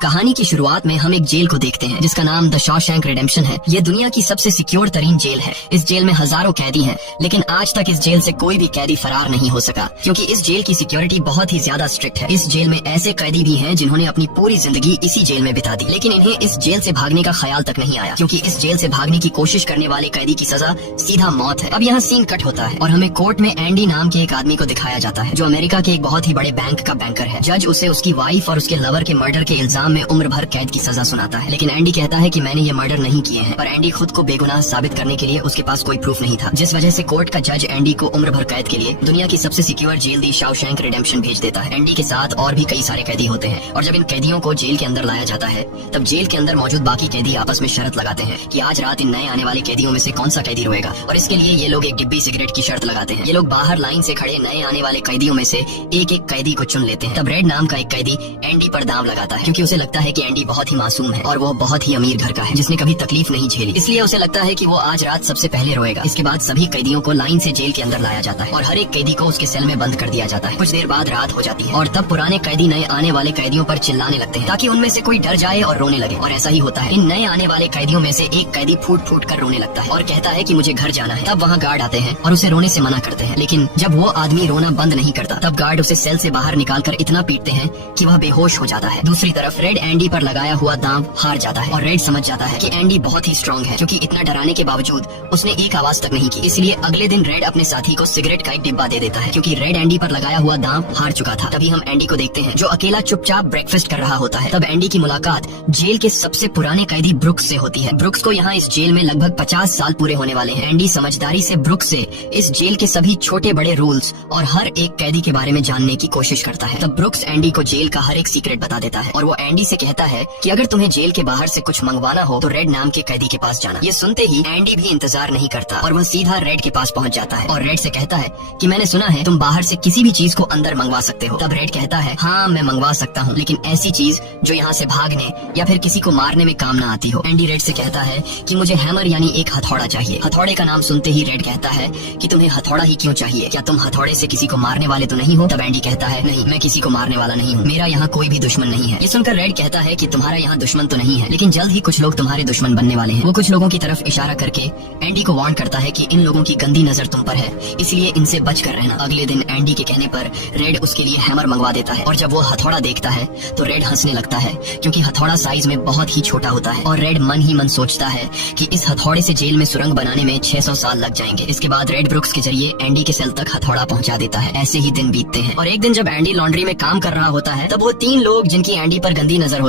कहानी की शुरुआत में हम एक जेल को देखते हैं जिसका नाम द शॉशैंक रिडेम्पशन है। ये दुनिया की सबसे सिक्योर तरीन जेल है। इस जेल में हजारों कैदी हैं, लेकिन आज तक इस जेल से कोई भी कैदी फरार नहीं हो सका, क्योंकि इस जेल की सिक्योरिटी बहुत ही ज्यादा स्ट्रिक्ट है। इस जेल में ऐसे कैदी भी हैं जिन्होंने अपनी पूरी जिंदगी इसी जेल में बिता दी, लेकिन इन्हें इस जेल से भागने का ख्याल तक नहीं आया, क्योंकि इस जेल से भागने की कोशिश करने वाले कैदी की सजा सीधा मौत है। अब यहाँ सीन कट होता है और हमें कोर्ट में एंडी नाम के एक आदमी को दिखाया जाता है, जो अमेरिका के एक बहुत ही बड़े बैंक का बैंकर है। जज उसे उसकी वाइफ और उसके लवर के मर्डर के इल्जाम में उम्र भर कैद की सजा सुनाता है, लेकिन एंडी कहता है कि मैंने ये मर्डर नहीं किए हैं। पर एंडी खुद को बेगुनाह साबित करने के लिए उसके पास कोई प्रूफ नहीं था, जिस वजह से कोर्ट का जज एंडी को उम्र भर कैद के लिए दुनिया की सबसे सिक्योर जेल दी शॉशैंक रिडेम्पशन भेज देता है। एंडी के साथ और भी कई सारे कैदी होते हैं, और जब इन कैदियों को जेल के अंदर लाया जाता है तब जेल के अंदर मौजूद बाकी कैदी आपस में शर्त लगाते हैं कि आज रात इन नए आने वाले कैदियों में से कौन सा कैदी रोएगा, और इसके लिए ये लोग एक डिब्बी सिगरेट की शर्त लगाते हैं। ये लोग बाहर लाइन से खड़े नए आने वाले कैदियों में से एक एक कैदी को चुन लेते हैं। तब रेड नाम का एक कैदी एंडी पर दांव लगाता है, क्योंकि उसे लगता है कि एंडी बहुत ही मासूम है और वो बहुत ही अमीर घर का है जिसने कभी तकलीफ नहीं झेली, इसलिए उसे लगता है कि वो आज रात सबसे पहले रोएगा। इसके बाद सभी कैदियों को लाइन से जेल के अंदर लाया जाता है और हर एक कैदी को उसके सेल में बंद कर दिया जाता है। कुछ देर बाद रात हो जाती है और तब पुराने कैदी नए आने वाले कैदियों पर चिल्लाने लगते हैं ताकि उनमें से कोई डर जाए और रोने लगे, और ऐसा ही होता है। इन नए आने वाले कैदियों में से एक कैदी फूट फूट कर रोने लगता है और कहता है कि मुझे घर जाना है। तब वहाँ गार्ड आते हैं और उसे रोने से मना करते हैं, लेकिन जब वो आदमी रोना बंद नहीं करता तब गार्ड उसे सेल से बाहर निकालकर इतना पीटते हैं कि वह बेहोश हो जाता है। दूसरी तरफ रेड एंडी पर लगाया हुआ दांव हार जाता है और रेड समझ जाता है कि एंडी बहुत ही स्ट्रांग है, क्योंकि इतना डराने के बावजूद उसने एक आवाज तक नहीं की। इसलिए अगले दिन रेड अपने साथी को सिगरेट का एक डिब्बा दे देता है, क्योंकि रेड एंडी पर लगाया हुआ दांव हार चुका था। तभी हम एंडी को देखते हैं जो अकेला चुपचाप ब्रेकफास्ट कर रहा होता है। तब एंडी की मुलाकात जेल के सबसे पुराने कैदी ब्रुक्स से होती है। ब्रुक्स को यहाँ इस जेल में लगभग 50 साल पूरे होने वाले हैं। एंडी समझदारी से ब्रुक्स से इस जेल के सभी छोटे बड़े रूल्स और हर एक कैदी के बारे में जानने की कोशिश करता है। तब ब्रुक्स एंडी को जेल का हर एक सीक्रेट बता देता है और वो एंडी से कहता है कि अगर तुम्हें जेल के बाहर से कुछ मंगवाना हो तो रेड नाम के कैदी के पास जाना। ये सुनते ही एंडी भी इंतजार नहीं करता और वह सीधा रेड के पास पहुंच जाता है और रेड से कहता है कि मैंने सुना है तुम बाहर से किसी भी चीज को अंदर मंगवा सकते हो। तब रेड कहता है हाँ मैं मंगवा सकता हूँ, लेकिन ऐसी चीज जो यहाँ से भागने या फिर किसी को मारने में काम ना आती हो। एंडी रेड से कहता है कि मुझे हैमर यानी एक हथौड़ा चाहिए। हथौड़े का नाम सुनते ही रेड कहता है कि तुम्हें हथौड़ा ही क्यों चाहिए, क्या तुम हथौड़े से किसी को मारने वाले तो नहीं हो? तब एंडी कहता है नहीं, मैं किसी को मारने वाला नहीं हूँ, मेरा यहाँ कोई भी दुश्मन नहीं है। ये सुनकर रेड कहता है कि तुम्हारा यहाँ दुश्मन तो नहीं है, लेकिन जल्द ही कुछ लोग तुम्हारे दुश्मन बनने वाले हैं। वो कुछ लोगों की तरफ इशारा करके एंडी को वार्न करता है कि इन लोगों की गंदी नजर तुम पर है, इसलिए इनसे बच कर रहना। अगले दिन एंडी के कहने पर रेड उसके लिए हैमर मंगवा देता है, और जब वो हथौड़ा देखता है तो रेड हंसने लगता है, क्योंकि हथौड़ा साइज में बहुत ही छोटा होता है। और रेड मन ही मन सोचता है कि इस हथौड़े से जेल में सुरंग बनाने में 600 साल लग जाएंगे। इसके बाद रेड ब्रुक्स के जरिए एंडी के सेल तक हथौड़ा पहुंचा देता है। ऐसे ही दिन बीतते हैं और एक दिन जब एंडी लॉन्ड्री में काम कर रहा होता है तब वो 3 लोग जिनकी एंडी पर गंदी नजर